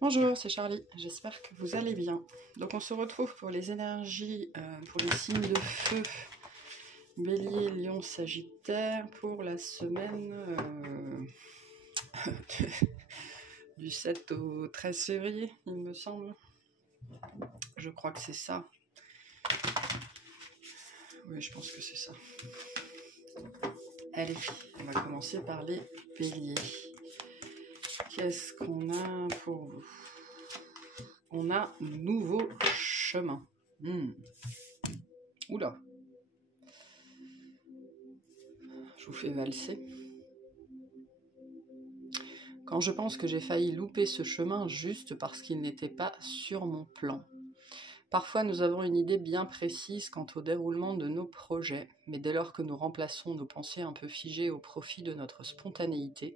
Bonjour, c'est Charlie, j'espère que vous allez bien. Donc on se retrouve pour les énergies, pour les signes de feu, Bélier, Lion, Sagittaire, pour la semaine du 7 au 13 février, il me semble. Je crois que c'est ça. Oui, je pense que c'est ça. Allez, on va commencer par les Béliers. Qu'est-ce qu'on a pour vous? On a nouveau chemin. Oula. Je vous fais valser. Quand je pense que j'ai failli louper ce chemin juste parce qu'il n'était pas sur mon plan. Parfois nous avons une idée bien précise quant au déroulement de nos projets, mais dès lors que nous remplaçons nos pensées un peu figées au profit de notre spontanéité,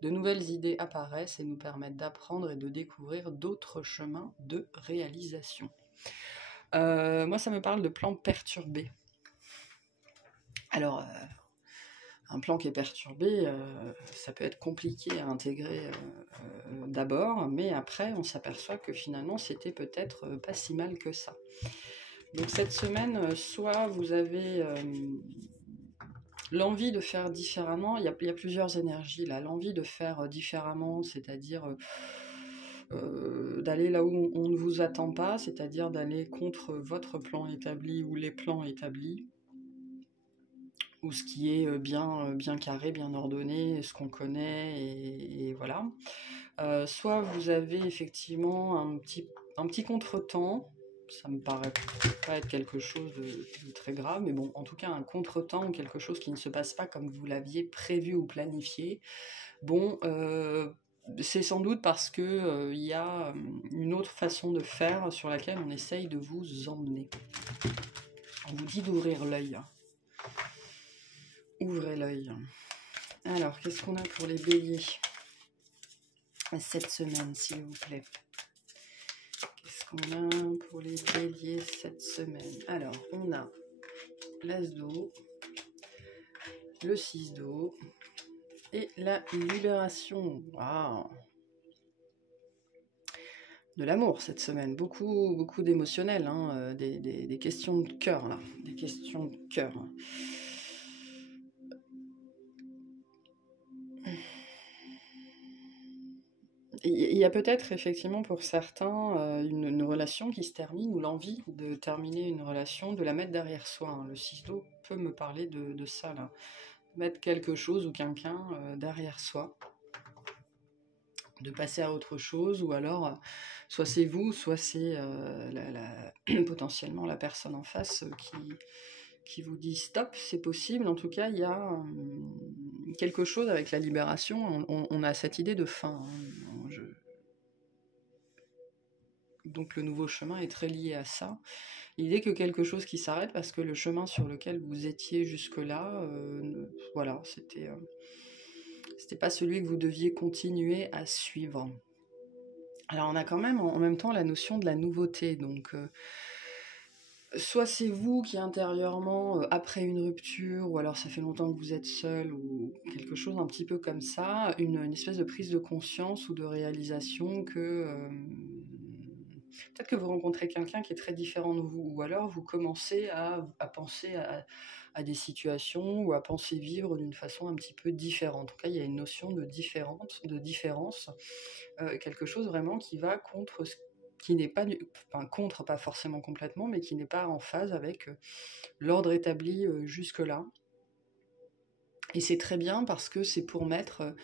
de nouvelles idées apparaissent et nous permettent d'apprendre et de découvrir d'autres chemins de réalisation. Moi ça me parle de plan perturbé. Alors, un plan qui est perturbé, ça peut être compliqué à intégrer d'abord, mais après on s'aperçoit que finalement c'était peut-être pas si mal que ça. Donc cette semaine, soit vous avez l'envie de faire différemment, il y a plusieurs énergies là, l'envie de faire différemment, c'est-à-dire d'aller là où on ne vous attend pas, c'est-à-dire d'aller contre votre plan établi ou les plans établis, ou ce qui est bien carré, bien ordonné, ce qu'on connaît, et voilà. Soit vous avez effectivement un petit contretemps, ça me paraît pas être quelque chose de très grave, mais bon, en tout cas un contretemps ou quelque chose qui ne se passe pas comme vous l'aviez prévu ou planifié. Bon, c'est sans doute parce que y a une autre façon de faire sur laquelle on essaye de vous emmener. On vous dit d'ouvrir l'œil. Ouvrez l'œil. Alors, qu'est-ce qu'on a pour les béliers cette semaine, s'il vous plaît? Qu'est-ce qu'on a pour les béliers cette semaine? Alors, on a l'as d'eau, le 6 d'eau et la libération. Waouh! De l'amour cette semaine, beaucoup d'émotionnel, hein, des questions de cœur là, des questions de cœur. Il y a peut-être effectivement pour certains une relation qui se termine, ou l'envie de terminer une relation, de la mettre derrière soi. Hein. Le 6 d'eau peut me parler de ça là, mettre quelque chose ou quelqu'un derrière soi, de passer à autre chose, ou alors soit c'est vous, soit c'est potentiellement la personne en face qui vous dit stop, c'est possible. En tout cas, il y a quelque chose avec la libération, on a cette idée de fin. Hein. Donc le nouveau chemin est très lié à ça. L'idée que quelque chose qui s'arrête parce que le chemin sur lequel vous étiez jusque-là, voilà, c'était pas celui que vous deviez continuer à suivre. Alors on a quand même en même temps la notion de la nouveauté, donc soit c'est vous qui intérieurement, après une rupture, ou alors ça fait longtemps que vous êtes seul, ou quelque chose un petit peu comme ça, une espèce de prise de conscience ou de réalisation que peut-être que vous rencontrez quelqu'un qui est très différent de vous, ou alors vous commencez à penser à des situations, ou à penser vivre d'une façon un petit peu différente. En tout cas, il y a une notion de différence, quelque chose vraiment qui va contre ce qui n'est pas, enfin contre, pas forcément complètement, mais qui n'est pas en phase avec l'ordre établi jusque-là. Et c'est très bien parce que c'est pour mettre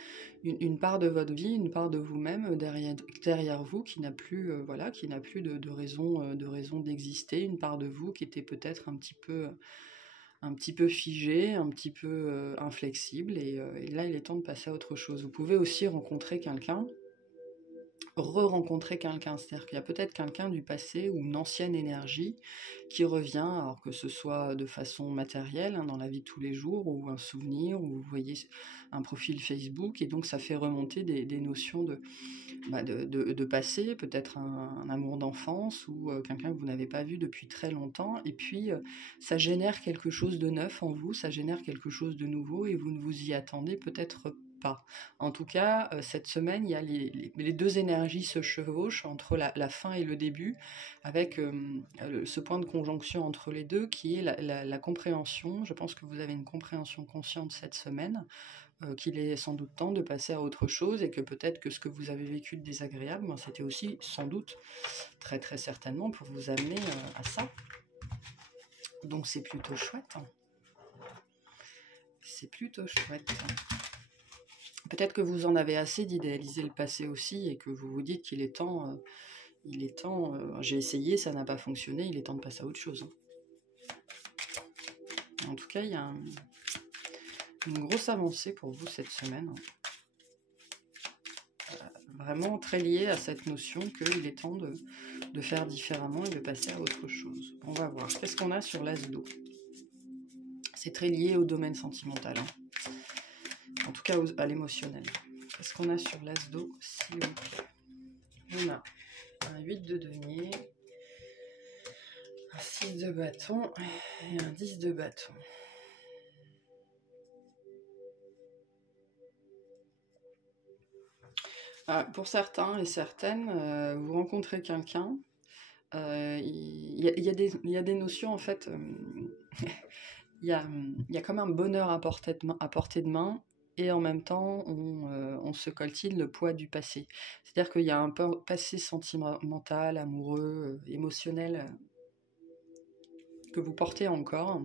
une part de votre vie, une part de vous-même derrière vous qui n'a plus, qui n'a plus de raison d'exister, une part de vous qui était peut-être un petit peu figée, un petit peu inflexible, et là il est temps de passer à autre chose. Vous pouvez aussi rencontrer quelqu'un, re-rencontrer quelqu'un, c'est-à-dire qu'il y a peut-être quelqu'un du passé ou une ancienne énergie qui revient, alors que ce soit de façon matérielle, hein, dans la vie de tous les jours, ou un souvenir, ou vous voyez un profil Facebook, et donc ça fait remonter des notions de passé, peut-être un amour d'enfance, ou quelqu'un que vous n'avez pas vu depuis très longtemps, et puis ça génère quelque chose de neuf en vous, ça génère quelque chose de nouveau, et vous ne vous y attendez peut-être pas. En tout cas, cette semaine, il y a les deux énergies se chevauchent entre la fin et le début, avec ce point de conjonction entre les deux qui est la compréhension. Je pense que vous avez une compréhension consciente cette semaine, qu'il est sans doute temps de passer à autre chose et que peut-être que ce que vous avez vécu de désagréable, ben, c'était aussi sans doute, très très certainement, pour vous amener à ça. Donc c'est plutôt chouette. C'est plutôt chouette. Peut-être que vous en avez assez d'idéaliser le passé aussi et que vous vous dites qu'il est temps, j'ai essayé, ça n'a pas fonctionné, il est temps de passer à autre chose. En tout cas, il y a une grosse avancée pour vous cette semaine. Vraiment très liée à cette notion qu'il est temps de faire différemment et de passer à autre chose. On va voir. Qu'est-ce qu'on a sur l'as d'eau? C'est très lié au domaine sentimental. En tout cas, à l'émotionnel. Qu'est-ce qu'on a sur l'as d'eau, s'il vous plaît? On a un 8 de denier, un 6 de bâton et un 10 de bâton. Pour certains et certaines, vous rencontrez quelqu'un, il y a des notions, en fait, il y a comme un bonheur à portée de main, et en même temps, on se coltine le poids du passé. C'est-à-dire qu'il y a un passé sentimental, amoureux, émotionnel, que vous portez encore,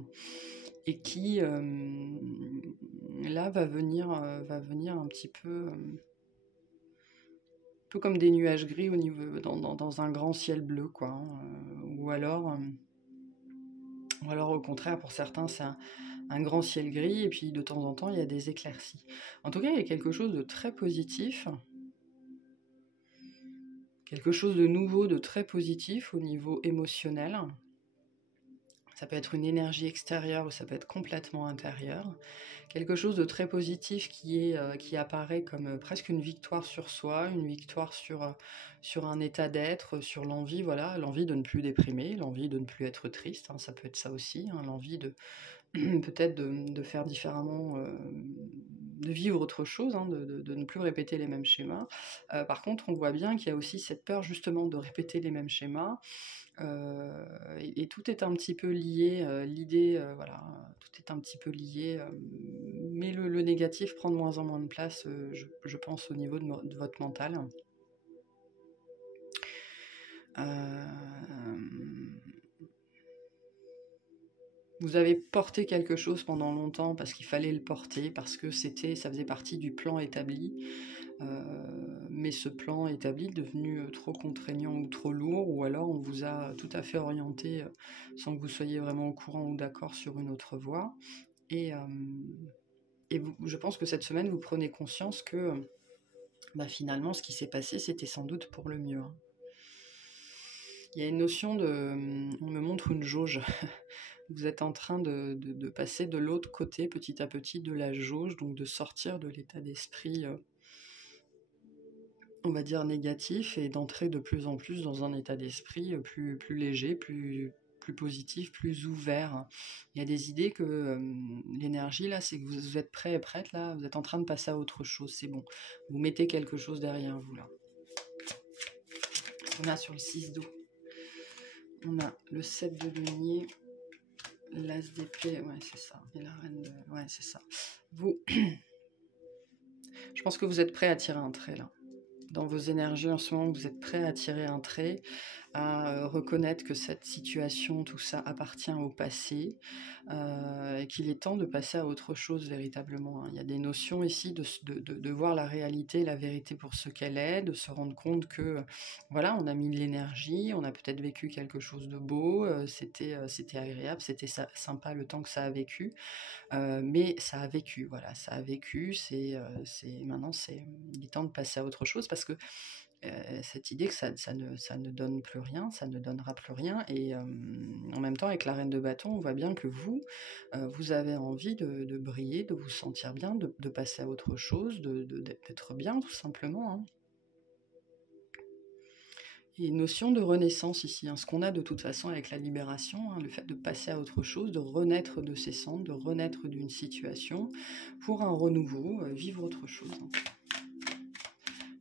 et qui, là, va venir un petit peu comme des nuages gris au niveau, dans un grand ciel bleu, quoi. Ou alors au contraire, pour certains, c'est un grand ciel gris, et puis de temps en temps, il y a des éclaircies. En tout cas, il y a quelque chose de très positif, quelque chose de nouveau, de très positif au niveau émotionnel. Ça peut être une énergie extérieure ou ça peut être complètement intérieure. Quelque chose de très positif qui apparaît comme presque une victoire sur soi, une victoire sur un état d'être, sur l'envie, voilà, l'envie de ne plus déprimer, l'envie de ne plus être triste, hein, ça peut être ça aussi, hein, l'envie de peut-être de faire différemment, de vivre autre chose, hein, de ne plus répéter les mêmes schémas. Par contre, on voit bien qu'il y a aussi cette peur justement de répéter les mêmes schémas, et tout est un petit peu lié, l'idée, voilà, tout est un petit peu lié, mais le négatif prend de moins en moins de place, je pense, au niveau de votre mental. Vous avez porté quelque chose pendant longtemps parce qu'il fallait le porter, parce que ça faisait partie du plan établi, mais ce plan établi est devenu trop contraignant ou trop lourd, ou alors on vous a tout à fait orienté sans que vous soyez vraiment au courant ou d'accord sur une autre voie. Et je pense que cette semaine, vous prenez conscience que finalement, ce qui s'est passé, c'était sans doute pour le mieux. Hein. Il y a une notion on me montre une jauge. Vous êtes en train de passer de l'autre côté petit à petit de la jauge, donc de sortir de l'état d'esprit, on va dire négatif, et d'entrer de plus en plus dans un état d'esprit plus léger, plus positif, plus ouvert. Il y a des idées que l'énergie là, c'est que vous êtes prêt et prête là, vous êtes en train de passer à autre chose, c'est bon. Vous mettez quelque chose derrière vous là. On a sur le 6 d'eau. On a le 7 de denier, l'as d'épée, ouais c'est ça, et la reine de... ouais c'est ça. Vous, je pense que vous êtes prêt à tirer un trait là. Dans vos énergies en ce moment, vous êtes prêt à tirer un trait, à reconnaître que cette situation, tout ça appartient au passé, et qu'il est temps de passer à autre chose véritablement. Hein. Il y a des notions ici de voir la réalité, la vérité pour ce qu'elle est, de se rendre compte que voilà, on a mis de l'énergie, on a peut-être vécu quelque chose de beau, c'était agréable, c'était sympa le temps que ça a vécu, mais ça a vécu, voilà, ça a vécu, maintenant il est temps de passer à autre chose, parce que cette idée que ça ne donne plus rien, ça ne donnera plus rien, et en même temps avec la reine de bâton, on voit bien que vous avez envie de briller, de vous sentir bien, de passer à autre chose, d'être bien tout simplement. Hein. Et notion de renaissance ici, hein, ce qu'on a de toute façon avec la libération, hein, le fait de passer à autre chose, de renaître de ses cendres, de renaître d'une situation pour un renouveau, vivre autre chose. Hein.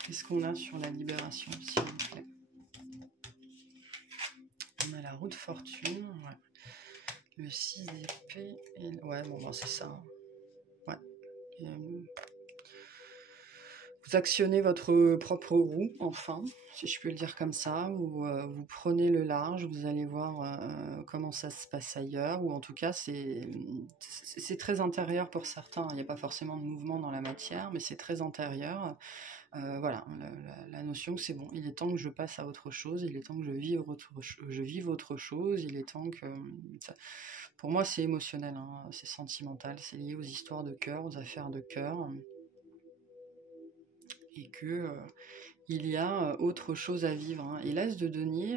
Qu'est-ce qu'on a sur la libération, s'il vous plaît? On a la roue de fortune, ouais. Le 6 d'épée, et... ouais, bon, ben, c'est ça. Hein. Ouais. Et, vous actionnez votre propre roue, enfin, si je peux le dire comme ça, ou vous prenez le large, vous allez voir comment ça se passe ailleurs, ou en tout cas, c'est très intérieur pour certains. Il n'y a pas forcément de mouvement dans la matière, mais c'est très intérieur. Voilà, la notion que c'est bon, il est temps que je passe à autre chose, il est temps que je vive autre chose, il est temps que... pour moi, c'est émotionnel, hein, c'est sentimental, c'est lié aux histoires de cœur, aux affaires de cœur, et que il y a autre chose à vivre. Hein. Et l'as de denier,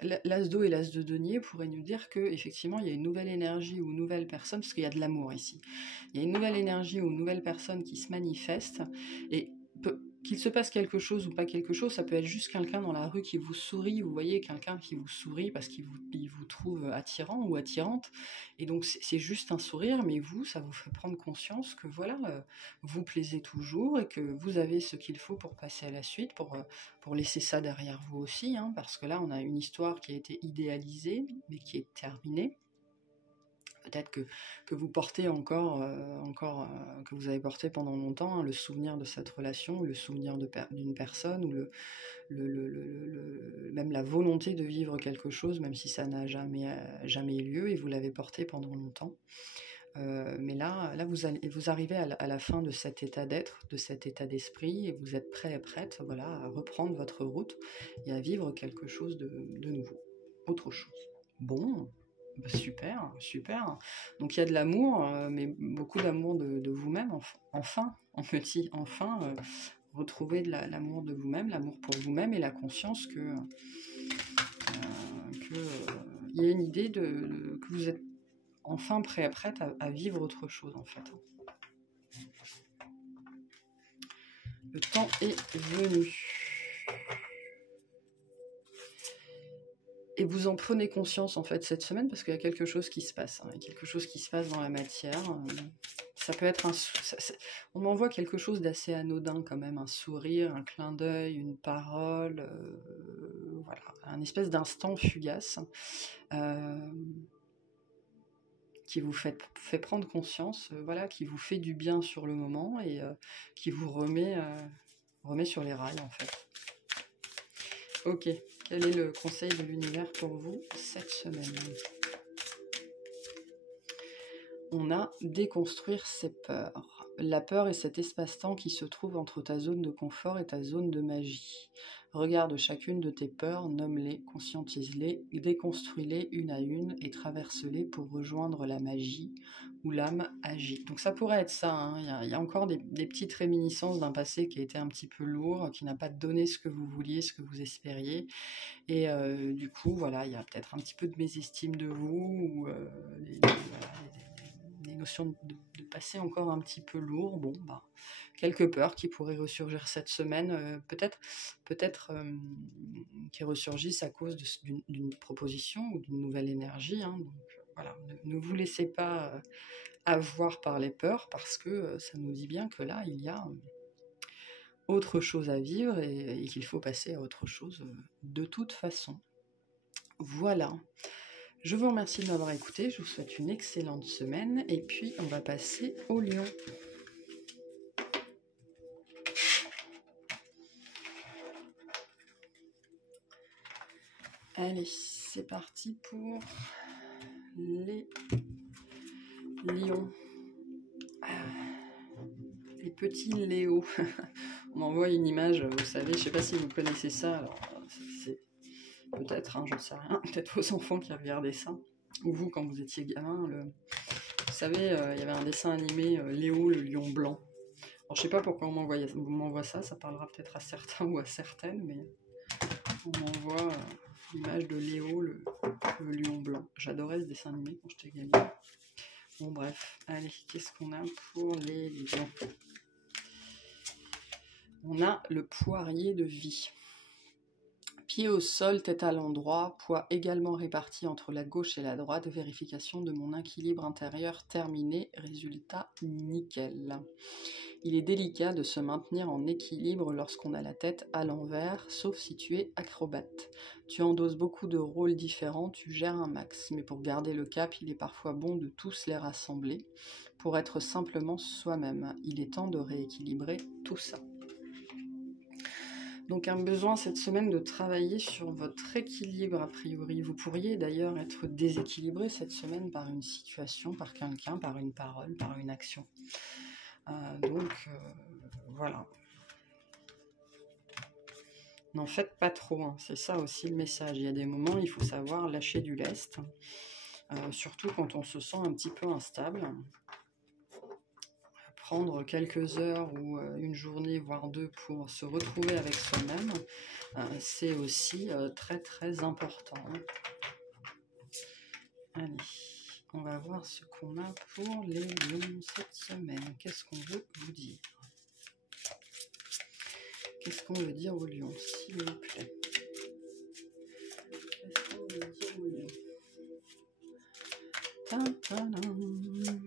l'as d'eau et l'as de denier pourraient nous dire que effectivement il y a une nouvelle énergie ou une nouvelle personne, parce qu'il y a de l'amour ici. Il y a une nouvelle énergie ou une nouvelle personne qui se manifeste, et qu'il se passe quelque chose ou pas quelque chose, ça peut être juste quelqu'un dans la rue qui vous sourit, vous voyez quelqu'un qui vous sourit parce qu'il vous trouve attirant ou attirante, et donc c'est juste un sourire, mais vous, ça vous fait prendre conscience que voilà, vous plaisez toujours et que vous avez ce qu'il faut pour passer à la suite, pour laisser ça derrière vous aussi, hein, parce que là on a une histoire qui a été idéalisée, mais qui est terminée. Peut-être que vous portez encore que vous avez porté pendant longtemps, hein, le souvenir de cette relation, ou le souvenir d'une personne, ou même la volonté de vivre quelque chose, même si ça n'a jamais eu lieu, et vous l'avez porté pendant longtemps. Mais là vous arrivez à la fin de cet état d'être, de cet état d'esprit, et vous êtes prêt et prête, voilà, à reprendre votre route et à vivre quelque chose de nouveau, autre chose. Bon. Bah super, super. Donc il y a de l'amour, mais beaucoup d'amour de vous-même, enfin, on me dit, enfin, retrouver de l'amour de vous-même, l'amour pour vous-même, et la conscience que il y a une idée que vous êtes enfin prêt et prête à vivre autre chose, en fait. Le temps est venu. Et vous en prenez conscience en fait cette semaine, parce qu'il y a quelque chose qui se passe, hein, il y a quelque chose qui se passe dans la matière. Ça peut être on m'envoie quelque chose d'assez anodin quand même, un sourire, un clin d'œil, une parole, voilà, un espèce d'instant fugace qui vous fait prendre conscience, voilà, qui vous fait du bien sur le moment, et qui vous remet sur les rails en fait. Ok. Quel est le conseil de l'univers pour vous cette semaine? On a déconstruire ses peurs. La peur est cet espace-temps qui se trouve entre ta zone de confort et ta zone de magie. Regarde chacune de tes peurs, nomme-les, conscientise-les, déconstruis-les une à une et traverse-les pour rejoindre la magie où l'âme agit. Donc ça pourrait être ça, hein. Il y a encore des petites réminiscences d'un passé qui a été un petit peu lourd, qui n'a pas donné ce que vous vouliez, ce que vous espériez. Et du coup, voilà, il y a peut-être un petit peu de mésestime de vous, ou des notions de passé encore un petit peu lourd. Bon, bah, quelques peurs qui pourraient ressurgir cette semaine, peut-être qui ressurgissent à cause d'une proposition ou d'une nouvelle énergie. Hein. Donc voilà, ne vous laissez pas avoir par les peurs, parce que ça nous dit bien que là, il y a autre chose à vivre, et qu'il faut passer à autre chose de toute façon. Voilà. Je vous remercie de m'avoir écouté, je vous souhaite une excellente semaine, et puis on va passer au lion. Allez, c'est parti pour les lions. Les petits Léo. On m'envoie une image, vous savez, je ne sais pas si vous connaissez ça, alors c'est peut-être, hein, j'en sais rien, peut-être vos enfants qui regardaient ça, ou vous quand vous étiez gamin, vous savez, il y avait un dessin animé, Léo le lion blanc. Alors je sais pas pourquoi on m'envoie ça, ça parlera peut-être à certains ou à certaines, mais on m'envoie l'image de Léo le lion blanc. J'adorais ce dessin animé quand j'étais gamine. Bon bref, allez, qu'est-ce qu'on a pour les lions? On a le poirier de vie. Pied au sol, tête à l'endroit, poids également réparti entre la gauche et la droite, vérification de mon équilibre intérieur terminé, résultat nickel. Il est délicat de se maintenir en équilibre lorsqu'on a la tête à l'envers, sauf si tu es acrobate. Tu endosses beaucoup de rôles différents, tu gères un max, mais pour garder le cap, il est parfois bon de tous les rassembler, pour être simplement soi-même. Il est temps de rééquilibrer tout ça. Donc un besoin cette semaine de travailler sur votre équilibre a priori. Vous pourriez d'ailleurs être déséquilibré cette semaine par une situation, par quelqu'un, par une parole, par une action. Voilà. N'en faites pas trop, hein. C'est ça aussi le message. Il y a des moments, il faut savoir lâcher du lest, surtout quand on se sent un petit peu instable. Prendre quelques heures ou une journée, voire deux, pour se retrouver avec soi-même, c'est aussi très très important. Allez, on va voir ce qu'on a pour les lions cette semaine. Qu'est-ce qu'on veut vous dire? Qu'est-ce qu'on veut dire aux lions, s'il vous plaît? Qu'est-ce qu'on veut dire aux lions? Ta-ta-dam.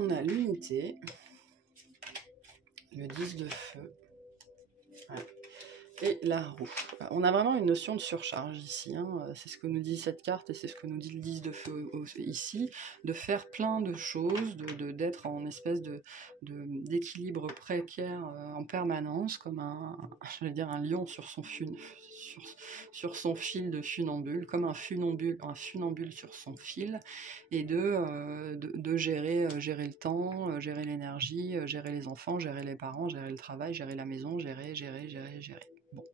On a l'unité, le 10 de feu, ouais, et la roue. On a vraiment une notion de surcharge ici, hein. C'est ce que nous dit cette carte et c'est ce que nous dit le 10 de feu ici, de faire plein de choses, d'être en espèce d'équilibre précaire en permanence, comme j'allais dire un lion sur son fil de funambule, comme un funambule sur son fil, et de gérer le temps, gérer l'énergie, gérer les enfants, gérer les parents, gérer le travail, gérer la maison, gérer. Bon.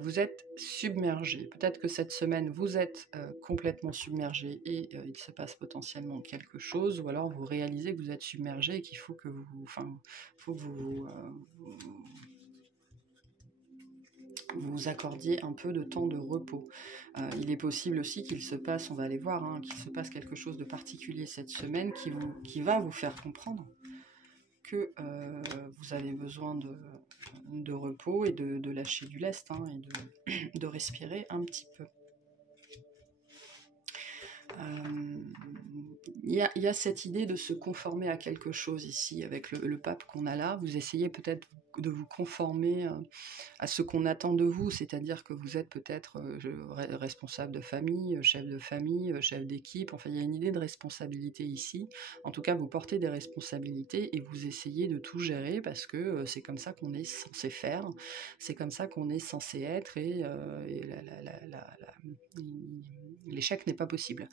Vous êtes submergé. Peut-être que cette semaine, vous êtes complètement submergé et il se passe potentiellement quelque chose, ou alors vous réalisez que vous êtes submergé et qu'il faut que vous accordiez un peu de temps de repos. Il est possible aussi qu'il se passe, on va aller voir, hein, qu'il se passe quelque chose de particulier cette semaine qui va vous faire comprendre que vous avez besoin de repos et de lâcher du lest, hein, et de respirer un petit peu. Il y a cette idée de se conformer à quelque chose ici, avec le pape qu'on a là. Vous essayez peut-être de vous conformer à ce qu'on attend de vous, c'est-à-dire que vous êtes peut-être responsable de famille, chef d'équipe. Enfin, il y a une idée de responsabilité ici. En tout cas, vous portez des responsabilités et vous essayez de tout gérer parce que c'est comme ça qu'on est censé faire, c'est comme ça qu'on est censé être, et l'échec n'est pas possible.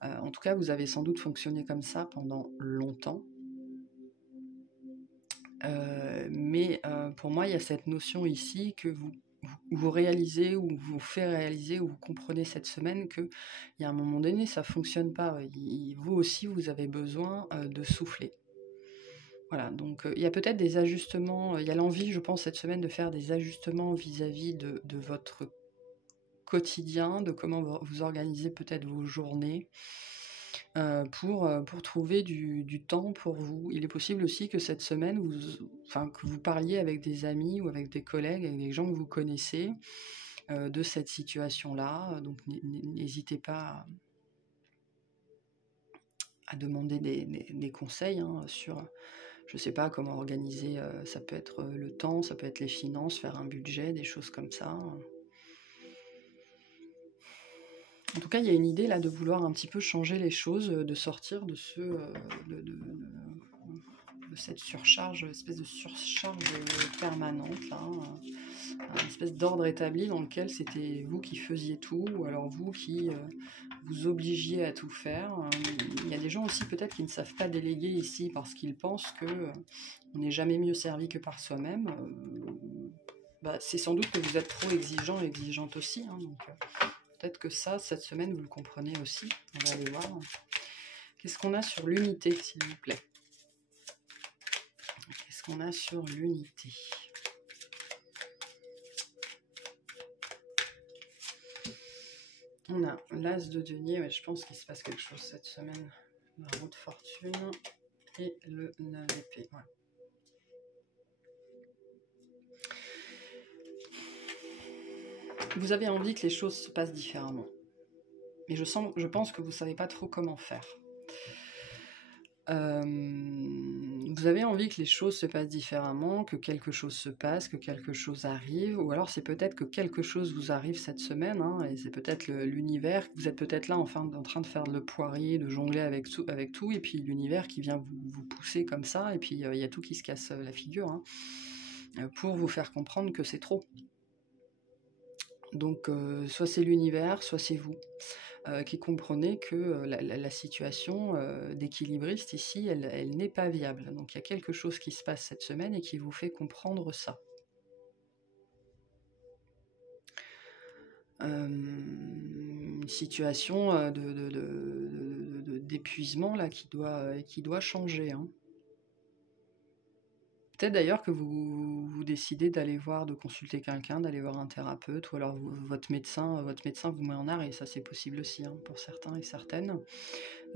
En tout cas, vous avez sans doute fonctionné comme ça pendant longtemps. Mais pour moi, il y a cette notion ici que vous réalisez, ou vous fait réaliser, ou vous comprenez cette semaine qu'il y a un moment donné, ça ne fonctionne pas. Vous aussi, vous avez besoin de souffler. Voilà, donc il y a peut-être des ajustements, il y a l'envie, je pense, cette semaine de faire des ajustements vis-à-vis de votre quotidien, de comment vous organisez peut-être vos journées, pour trouver du temps pour vous. Il est possible aussi que cette semaine, que vous parliez avec des amis ou avec des collègues, avec des gens que vous connaissez, de cette situation-là. Donc n'hésitez pas à demander des conseils, hein, sur, je ne sais pas, comment organiser, ça peut être le temps, ça peut être les finances, faire un budget, des choses comme ça. En tout cas, il y a une idée là de vouloir un petit peu changer les choses, de sortir de cette surcharge, espèce de surcharge permanente, là, une espèce d'ordre établi dans lequel c'était vous qui faisiez tout, ou alors vous qui vous obligiez à tout faire. Il y a des gens aussi peut-être qui ne savent pas déléguer ici parce qu'ils pensent qu'on n'est jamais mieux servi que par soi-même. C'est sans doute que vous êtes trop exigeant et exigeante aussi, hein, donc peut-être que ça, cette semaine, vous le comprenez aussi. On va aller voir. Qu'est-ce qu'on a sur l'unité, s'il vous plaît? Qu'est-ce qu'on a sur l'unité? On a l'As de denier, ouais, je pense qu'il se passe quelque chose cette semaine. La roue de fortune et le 9 d'épée. Ouais. Vous avez envie que les choses se passent différemment. Mais je pense que vous ne savez pas trop comment faire. Vous avez envie que les choses se passent différemment, que quelque chose se passe, que quelque chose arrive, ou alors c'est peut-être que quelque chose vous arrive cette semaine, hein, et c'est peut-être l'univers, vous êtes peut-être là en train de faire le poirier, de jongler avec tout, et puis l'univers qui vient vous pousser comme ça, et puis il y a tout qui se casse la figure, hein, pour vous faire comprendre que c'est trop. Donc soit c'est l'univers, soit c'est vous. Qui comprenez que la situation d'équilibriste ici, elle n'est pas viable. Donc il y a quelque chose qui se passe cette semaine et qui vous fait comprendre ça. Une situation d'épuisement là qui doit changer. Hein. Peut-être d'ailleurs que vous décidez d'aller voir, de consulter quelqu'un, d'aller voir un thérapeute, ou alors votre médecin vous met en arrêt, et ça c'est possible aussi, hein, pour certains et certaines.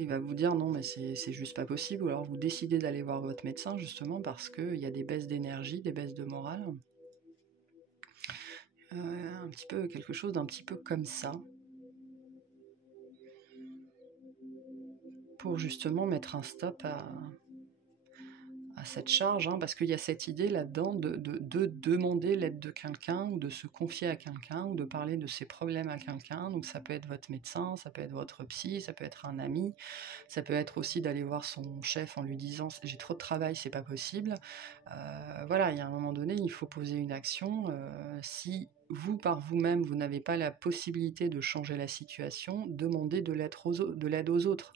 Il va vous dire non mais c'est juste pas possible, ou alors vous décidez d'aller voir votre médecin justement parce qu'il y a des baisses d'énergie, des baisses de morale. Un petit peu, quelque chose d'un petit peu comme ça. Pour justement mettre un stop à cette charge, hein, parce qu'il y a cette idée là-dedans de demander l'aide de quelqu'un, ou de se confier à quelqu'un, ou de parler de ses problèmes à quelqu'un. Donc ça peut être votre médecin, ça peut être votre psy, ça peut être un ami, ça peut être aussi d'aller voir son chef en lui disant « j'ai trop de travail, c'est pas possible ». Voilà, il y a un moment donné, il faut poser une action. Si vous, par vous-même, vous n'avez pas la possibilité de changer la situation, demandez de l'aide aux autres.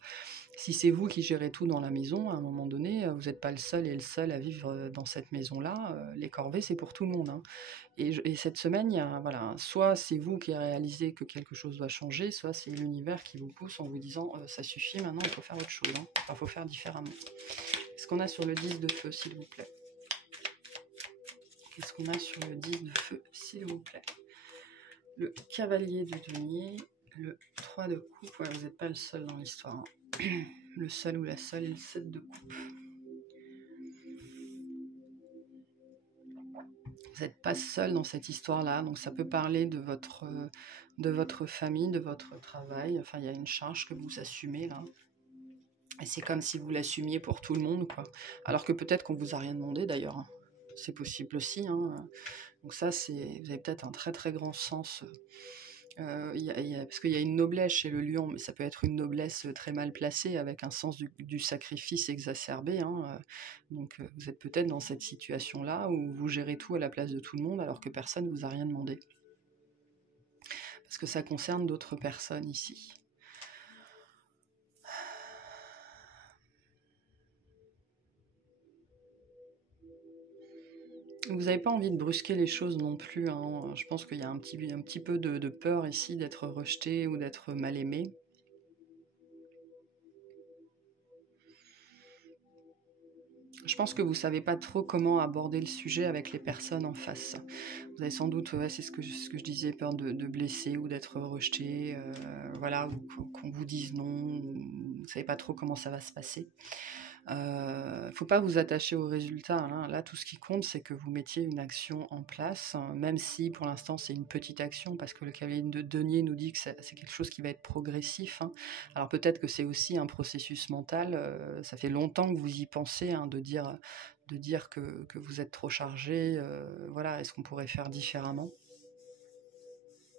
Si c'est vous qui gérez tout dans la maison, à un moment donné, vous n'êtes pas le seul à vivre dans cette maison-là. Les corvées, c'est pour tout le monde. Hein. Et cette semaine, il y a, voilà, soit c'est vous qui réalisez que quelque chose doit changer, soit c'est l'univers qui vous pousse en vous disant ça suffit, maintenant il faut faire autre chose. Hein. Enfin, il faut faire différemment. Qu'est-ce qu'on a sur le 10 de feu, s'il vous plaît? Qu'est-ce qu'on a sur le 10 de feu, s'il vous plaît? Le cavalier de denier, le 3 de coupe. Ouais, vous n'êtes pas le seul dans l'histoire. Hein. Le seul ou la seule et le 7 de coupe. Vous n'êtes pas seul dans cette histoire-là, donc ça peut parler de votre famille, de votre travail. Enfin, il y a une charge que vous assumez là. Et c'est comme si vous l'assumiez pour tout le monde, quoi. Alors que peut-être qu'on vous a rien demandé d'ailleurs. Hein. C'est possible aussi. Hein. Donc ça, vous avez peut-être un très très grand sens. Parce qu'il y a une noblesse chez le lion, mais ça peut être une noblesse très mal placée, avec un sens du sacrifice exacerbé. Hein. Donc vous êtes peut-être dans cette situation-là où vous gérez tout à la place de tout le monde alors que personne ne vous a rien demandé. Parce que ça concerne d'autres personnes ici. Vous n'avez pas envie de brusquer les choses non plus. Hein. Je pense qu'il y a un petit peu de peur ici d'être rejeté ou d'être mal aimé. Je pense que vous ne savez pas trop comment aborder le sujet avec les personnes en face. Vous avez sans doute, ouais, c'est ce que je disais, peur de blesser ou d'être rejeté, voilà, ou qu'on vous dise non, vous ne savez pas trop comment ça va se passer. Faut pas vous attacher au résultat. Hein. Là, tout ce qui compte, c'est que vous mettiez une action en place, hein, même si pour l'instant c'est une petite action, parce que le cavalier de denier nous dit que c'est quelque chose qui va être progressif. Hein. Alors peut-être que c'est aussi un processus mental. Ça fait longtemps que vous y pensez, hein, de dire que vous êtes trop chargé. Voilà, est-ce qu'on pourrait faire différemment?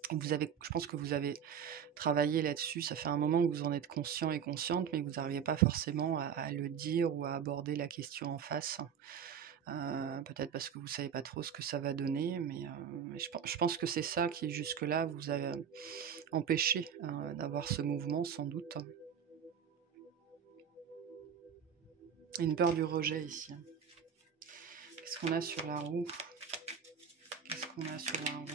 Je pense que vous avez travaillé là-dessus, ça fait un moment que vous en êtes conscient et consciente, mais que vous n'arrivez pas forcément à le dire ou à aborder la question en face. Peut-être parce que vous ne savez pas trop ce que ça va donner, mais je pense que c'est ça qui, jusque-là, vous a empêché d'avoir ce mouvement, sans doute. Une peur du rejet ici. Qu'est-ce qu'on a sur la roue? Qu'est-ce qu'on a sur la roue?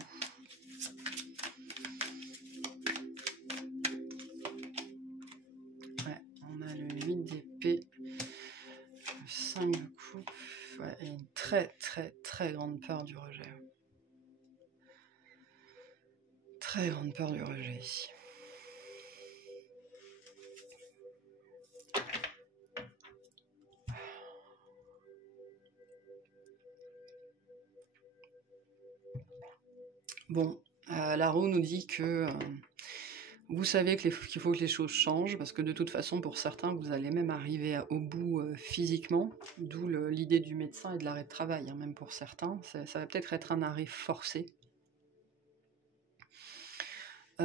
très très très grande peur du rejet. Très grande peur du rejet ici. Bon, la roue nous dit que vous savez qu'il faut que les choses changent, parce que de toute façon, pour certains, vous allez même arriver au bout physiquement, d'où l'idée du médecin et de l'arrêt de travail, hein, même pour certains. Ça va peut-être être un arrêt forcé. Vous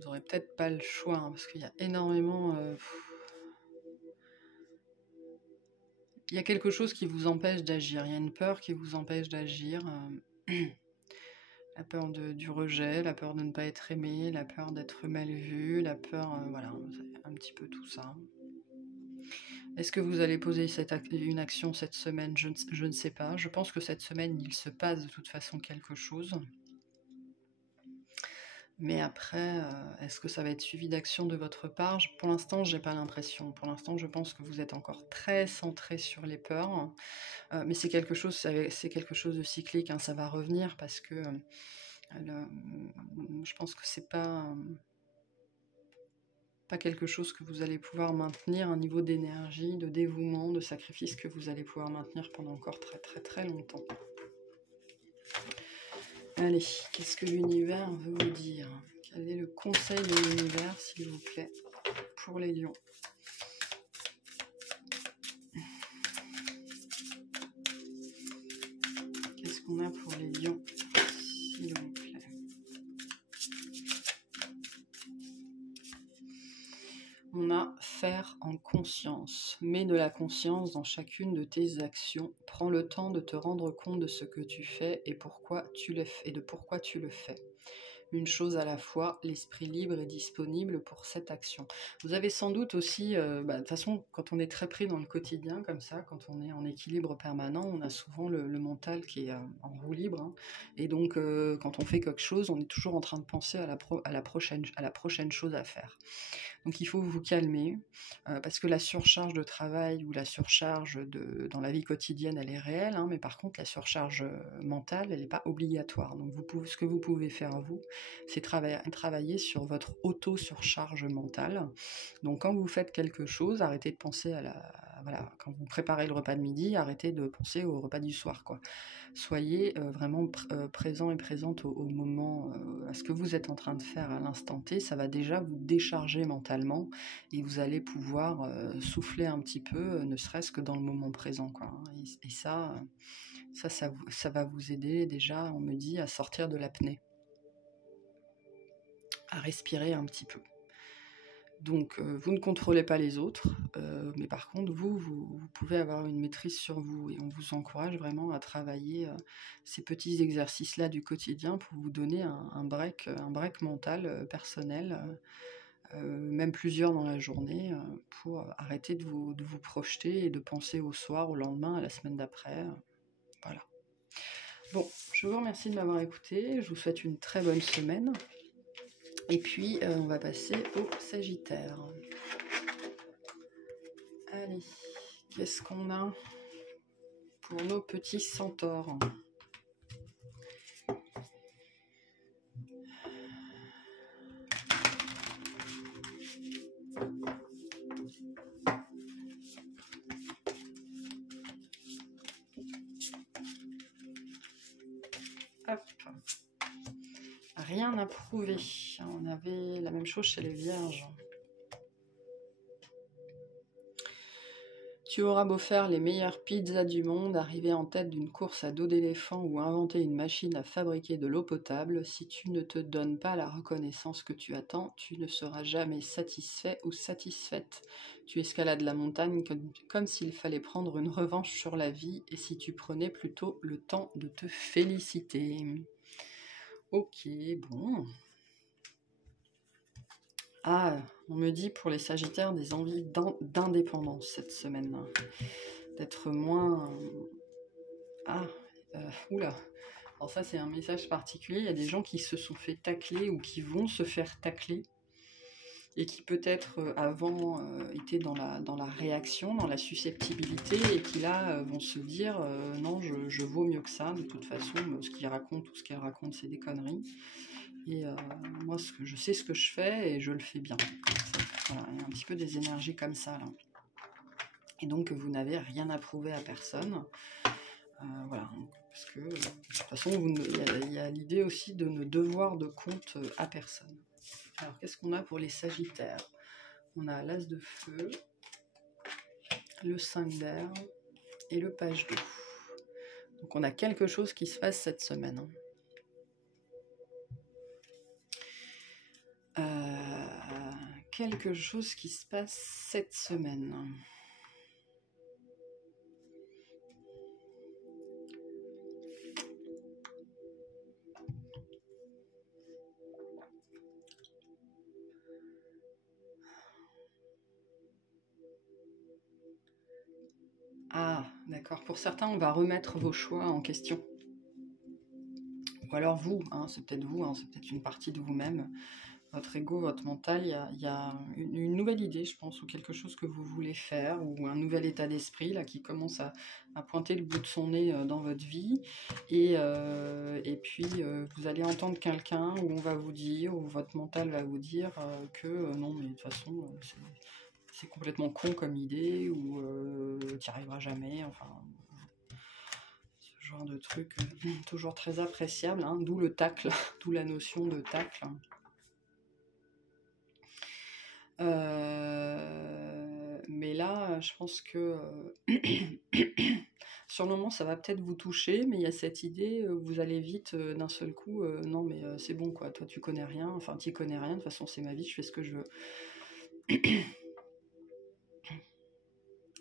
n'aurez peut-être pas le choix, hein, parce qu'il y a énormément... il y a quelque chose qui vous empêche d'agir, il y a une peur qui vous empêche d'agir. La peur du rejet, la peur de ne pas être aimé, la peur d'être mal vu, la peur... voilà, un petit peu tout ça. Est-ce que vous allez poser une action cette semaine? Je ne sais pas. Je pense que cette semaine, il se passe de toute façon quelque chose. Mais après, est-ce que ça va être suivi d'action de votre part? Pour l'instant, j'ai pas l'impression. Pour l'instant, je pense que vous êtes encore très centré sur les peurs. Mais c'est quelque chose de cyclique, hein, ça va revenir parce que je pense que c'est pas quelque chose que vous allez pouvoir maintenir, un niveau d'énergie, de dévouement, de sacrifice que vous allez pouvoir maintenir pendant encore très très très longtemps. Allez, qu'est-ce que l'univers veut vous dire? Quel est le conseil de l'univers, s'il vous plaît, pour les lions? Qu'est-ce qu'on a pour les lions, s'il vous plaît? On a faire en conscience. Mets de la conscience dans chacune de tes actions. Prends le temps de te rendre compte de ce que tu fais et pourquoi tu le fais, et de pourquoi tu le fais. Une chose à la fois, l'esprit libre est disponible pour cette action. Vous avez sans doute aussi, de toute façon, quand on est très pris dans le quotidien comme ça, quand on est en équilibre permanent, on a souvent le mental qui est en roue libre, hein. Et donc quand on fait quelque chose, on est toujours en train de penser à la prochaine chose à faire. Donc il faut vous calmer, parce que la surcharge de travail ou la surcharge dans la vie quotidienne, elle est réelle, hein, mais par contre la surcharge mentale, elle n'est pas obligatoire. Donc ce que vous pouvez faire, vous, c'est travailler sur votre auto-surcharge mentale. Donc quand vous faites quelque chose, arrêtez de penser voilà, quand vous préparez le repas de midi, arrêtez de penser au repas du soir, quoi. Soyez vraiment présent et présente au moment, à ce que vous êtes en train de faire à l'instant T. Ça va déjà vous décharger mentalement et vous allez pouvoir souffler un petit peu, ne serait-ce que dans le moment présent, quoi. Et ça va vous aider déjà, on me dit, à sortir de l'apnée, à respirer un petit peu. Donc, vous ne contrôlez pas les autres, mais par contre, vous pouvez avoir une maîtrise sur vous et on vous encourage vraiment à travailler ces petits exercices-là du quotidien pour vous donner un break mental, personnel, même plusieurs dans la journée, pour arrêter de vous projeter et de penser au soir, au lendemain, à la semaine d'après. Voilà. Bon, je vous remercie de m'avoir écouté, je vous souhaite une très bonne semaine. Et puis, on va passer au Sagittaire. Allez, qu'est-ce qu'on a pour nos petits centaures? Hop. Rien à prouver. On avait la même chose chez les Vierges. Tu auras beau faire les meilleures pizzas du monde, arriver en tête d'une course à dos d'éléphant ou inventer une machine à fabriquer de l'eau potable, si tu ne te donnes pas la reconnaissance que tu attends, tu ne seras jamais satisfait ou satisfaite. Tu escalades la montagne comme s'il fallait prendre une revanche sur la vie, et si tu prenais plutôt le temps de te féliciter. Ok, bon. Ah, on me dit pour les Sagittaires des envies d'indépendance cette semaine. D'être moins... oula. Alors ça, c'est un message particulier. Il y a des gens qui se sont fait tacler ou qui vont se faire tacler. et qui peut-être avant étaient dans la réaction, dans la susceptibilité, et qui là vont se dire non, je vaux mieux que ça, de toute façon, ce qu'il raconte, tout ce qu'elle raconte, c'est des conneries. Et moi, je sais ce que je fais et je le fais bien. Voilà, il y a un petit peu des énergies comme ça, là. Et donc, vous n'avez rien à prouver à personne. Voilà, parce que de toute façon, il y a l'idée aussi de ne devoir de compte à personne. Alors, qu'est-ce qu'on a pour les Sagittaires? On a l'As de feu, le 5 d'air et le page d'eau. Donc, on a quelque chose qui se passe cette semaine. Quelque chose qui se passe cette semaine. Ah, d'accord. Pour certains, on va remettre vos choix en question. Ou alors vous, hein, c'est peut-être vous, hein, c'est peut-être une partie de vous-même. Votre ego, votre mental, il y a une nouvelle idée, je pense, ou quelque chose que vous voulez faire, ou un nouvel état d'esprit là qui commence à pointer le bout de son nez dans votre vie. Et puis, vous allez entendre quelqu'un où on va vous dire, ou votre mental va vous dire que non, mais de toute façon, c'est complètement con comme idée, ou tu n'y arriveras jamais, enfin... Ce genre de truc toujours très appréciable, hein, d'où le tacle, d'où la notion de tacle. Mais là, je pense que sur le moment, ça va peut-être vous toucher, mais il y a cette idée, vous allez vite d'un seul coup, non mais c'est bon quoi, toi tu connais rien, enfin tu connais rien, de toute façon c'est ma vie, je fais ce que je veux.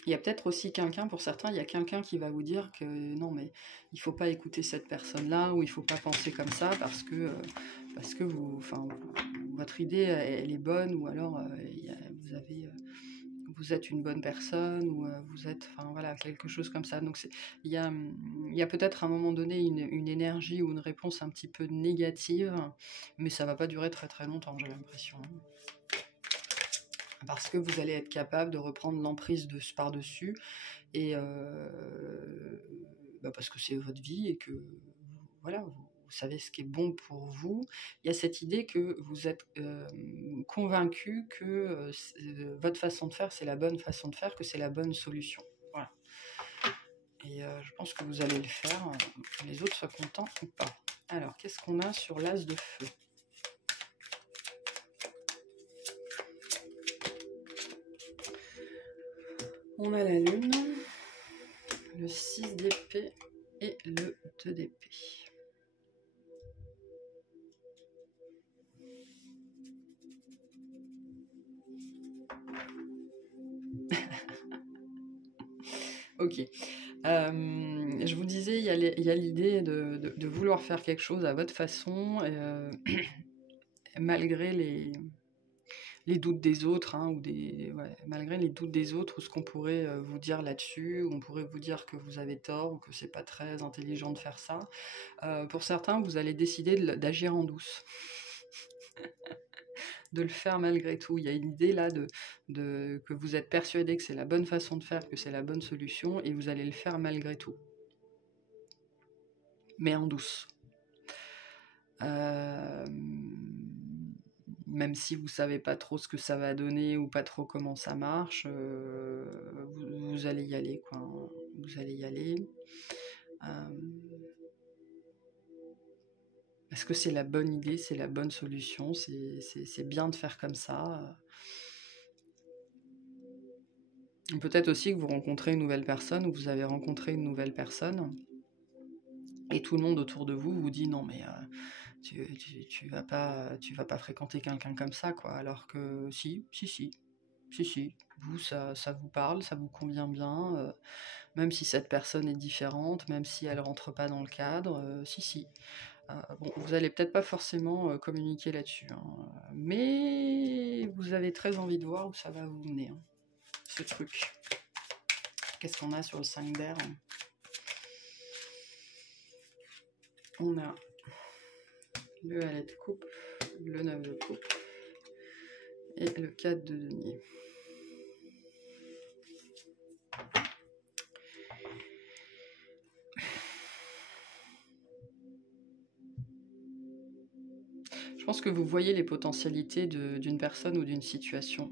Il y a peut-être aussi quelqu'un, pour certains, il y a quelqu'un qui va vous dire que non mais il faut pas écouter cette personne-là, ou il faut pas penser comme ça parce que vous, enfin, votre idée elle est bonne, ou alors vous êtes une bonne personne, ou vous êtes, enfin voilà, quelque chose comme ça. Donc il y a peut-être à un moment donné une énergie ou une réponse un petit peu négative, mais ça va pas durer très très longtemps, j'ai l'impression. Parce que vous allez être capable de reprendre l'emprise par-dessus, et parce que c'est votre vie et que voilà, vous savez ce qui est bon pour vous. Il y a cette idée que vous êtes convaincu que votre façon de faire, c'est la bonne façon de faire, que c'est la bonne solution. Voilà. Et je pense que vous allez le faire, que les autres soient contents ou pas. Alors, qu'est-ce qu'on a sur l'As de feu? On a la lune, le 6 d'épée et le 2 d'épée. Ok. Je vous disais, il y a l'idée de vouloir faire quelque chose à votre façon, malgré les doutes des autres, hein, malgré les doutes des autres, ou ce qu'on pourrait vous dire là-dessus, ou on pourrait vous dire que vous avez tort, ou que c'est pas très intelligent de faire ça. Pour certains, vous allez décider d'agir en douce. De le faire malgré tout. Il y a une idée là que vous êtes persuadé que c'est la bonne façon de faire, que c'est la bonne solution, et vous allez le faire malgré tout. Mais en douce. Même si vous savez pas trop ce que ça va donner, ou pas trop comment ça marche, vous allez y aller, quoi. Vous allez y aller. Est-ce que c'est la bonne idée, c'est la bonne solution, c'est bien de faire comme ça. Peut-être aussi que vous rencontrez une nouvelle personne, ou vous avez rencontré une nouvelle personne, et tout le monde autour de vous vous dit non mais tu vas pas fréquenter quelqu'un comme ça, quoi. Alors que si, vous, ça vous parle, ça vous convient bien, même si cette personne est différente, même si elle rentre pas dans le cadre, si. Bon, vous allez peut-être pas forcément communiquer là-dessus, hein, mais vous avez très envie de voir où ça va vous mener, hein, ce truc. Qu'est-ce qu'on a sur le 5 d'air? On a le valet de coupe, le 9 de coupe Et le 4 de denier. Je pense que vous voyez les potentialités d'une personne ou d'une situation.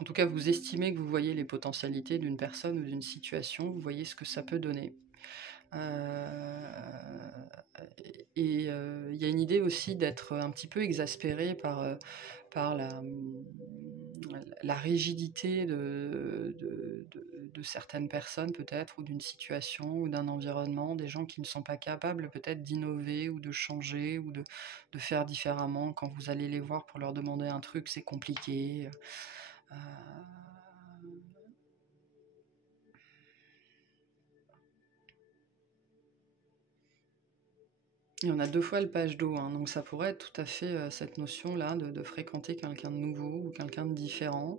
En tout cas, vous estimez que vous voyez les potentialités d'une personne ou d'une situation, vous voyez ce que ça peut donner. Et il y a une idée aussi d'être un petit peu exaspéré par la rigidité de certaines personnes peut-être, ou d'une situation, ou d'un environnement, des gens qui ne sont pas capables peut-être d'innover ou de changer ou de faire différemment. Quand vous allez les voir pour leur demander un truc, c'est compliqué. Et on a 2 fois le page d'eau, hein, donc ça pourrait être tout à fait cette notion-là de fréquenter quelqu'un de nouveau ou quelqu'un de différent.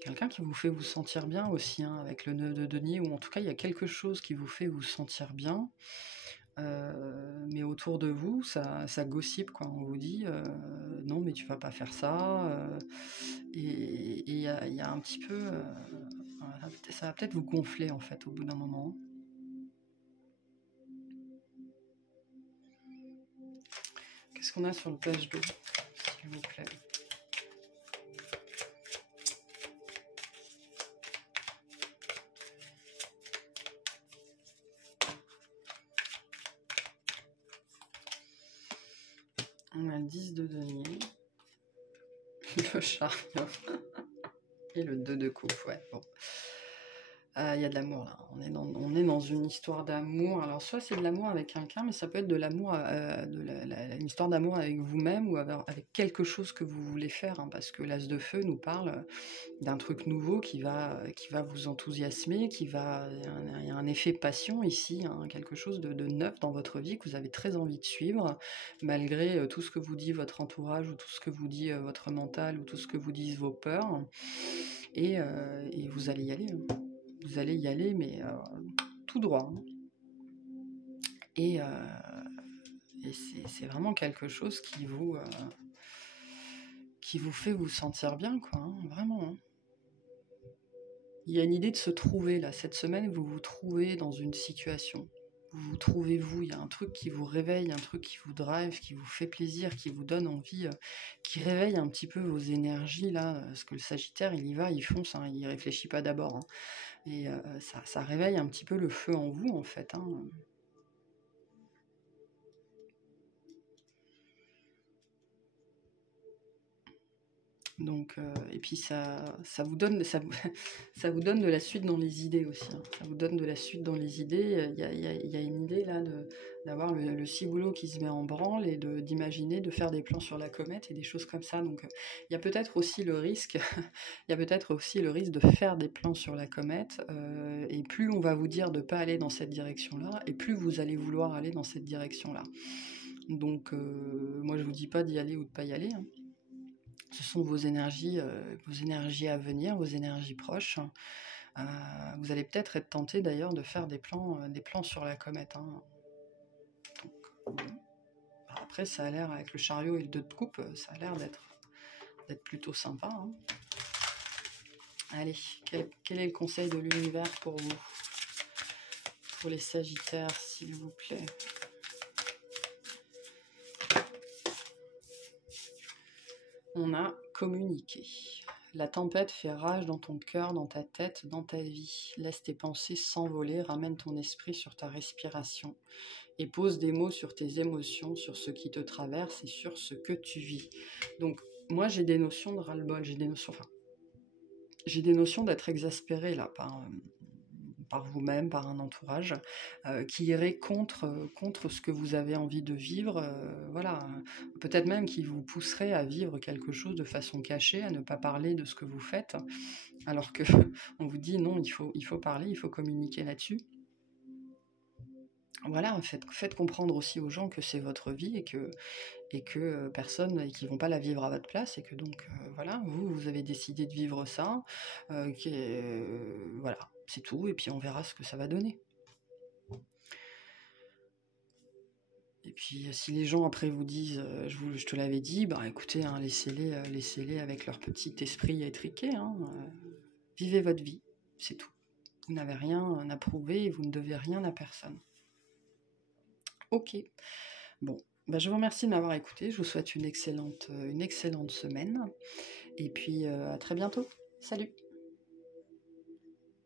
Quelqu'un qui vous fait vous sentir bien aussi, hein, avec le 9 de denier, ou en tout cas il y a quelque chose qui vous fait vous sentir bien. Mais autour de vous, ça gossip, quoi. On vous dit non, mais tu vas pas faire ça. Et il y a un petit peu. Ça va peut-être vous gonfler en fait au bout d'un moment. Qu'est-ce qu'on a sur le page d'eau, s'il vous plaît? On a le 10 de denier, le chariot et le 2 de coupe, ouais, bon. Il y a de l'amour là, on est dans une histoire d'amour. Alors soit c'est de l'amour avec quelqu'un, mais ça peut être de l'amour, une histoire d'amour avec vous-même, ou avec quelque chose que vous voulez faire, hein, parce que l'As de feu nous parle d'un truc nouveau qui va vous enthousiasmer, il y a un effet passion ici, hein, quelque chose de neuf dans votre vie que vous avez très envie de suivre, malgré tout ce que vous dit votre entourage, ou tout ce que vous dit votre mental, ou tout ce que vous disent vos peurs, et vous allez y aller, hein. Vous allez y aller, mais tout droit, hein. Et c'est vraiment quelque chose qui vous fait vous sentir bien, quoi, hein, vraiment, hein. Il y a une idée de se trouver, là. Cette semaine, vous vous trouvez dans une situation. Vous vous trouvez vous, il y a un truc qui vous réveille, un truc qui vous drive, qui vous fait plaisir, qui vous donne envie, qui réveille un petit peu vos énergies, là. Parce que le Sagittaire, il y va, il fonce, hein, il réfléchit pas d'abord, hein. Et ça réveille un petit peu le feu en vous, en fait, hein. Donc, et puis ça vous donne ça vous donne de la suite dans les idées aussi, hein. Ça vous donne de la suite dans les idées. Il y a une idée là d'avoir le ciboulot qui se met en branle, et d'imaginer de faire des plans sur la comète et des choses comme ça. Donc il y a peut-être aussi le risque il y a peut-être aussi le risque de faire des plans sur la comète, et plus on va vous dire de pas aller dans cette direction-là, et plus vous allez vouloir aller dans cette direction-là. Donc moi je vous dis pas d'y aller ou de pas y aller, hein. Ce sont vos énergies à venir, vos énergies proches. Vous allez peut-être être tenté d'ailleurs de faire des plans sur la comète, hein. Donc, après, ça a l'air, avec le chariot et le 2 de coupe, ça a l'air d'être plutôt sympa, hein. Allez, quel est le conseil de l'univers pour vous, pour les Sagittaires, s'il vous plaît? On a communiqué. La tempête fait rage dans ton cœur, dans ta tête, dans ta vie. Laisse tes pensées s'envoler, ramène ton esprit sur ta respiration et pose des mots sur tes émotions, sur ce qui te traverse et sur ce que tu vis. Donc, moi, j'ai des notions de ras-le-bol, j'ai des notions d'être exaspéré là par vous-même, par un entourage qui irait contre ce que vous avez envie de vivre, voilà. Peut-être même qui vous pousserait à vivre quelque chose de façon cachée, à ne pas parler de ce que vous faites, alors que on vous dit non, il faut parler, il faut communiquer là-dessus. Voilà, faites comprendre aussi aux gens que c'est votre vie, et que personne, et qu'ils vont pas la vivre à votre place, et que donc voilà, vous avez décidé de vivre ça, voilà, c'est tout, et puis on verra ce que ça va donner. Et puis si les gens après vous disent je te l'avais dit, bah écoutez, hein, laissez-les avec leur petit esprit étriqué, hein, vivez votre vie, c'est tout. Vous n'avez rien à prouver et vous ne devez rien à personne. Ok, bon, bah, je vous remercie de m'avoir écouté, je vous souhaite une excellente semaine, et puis à très bientôt, salut.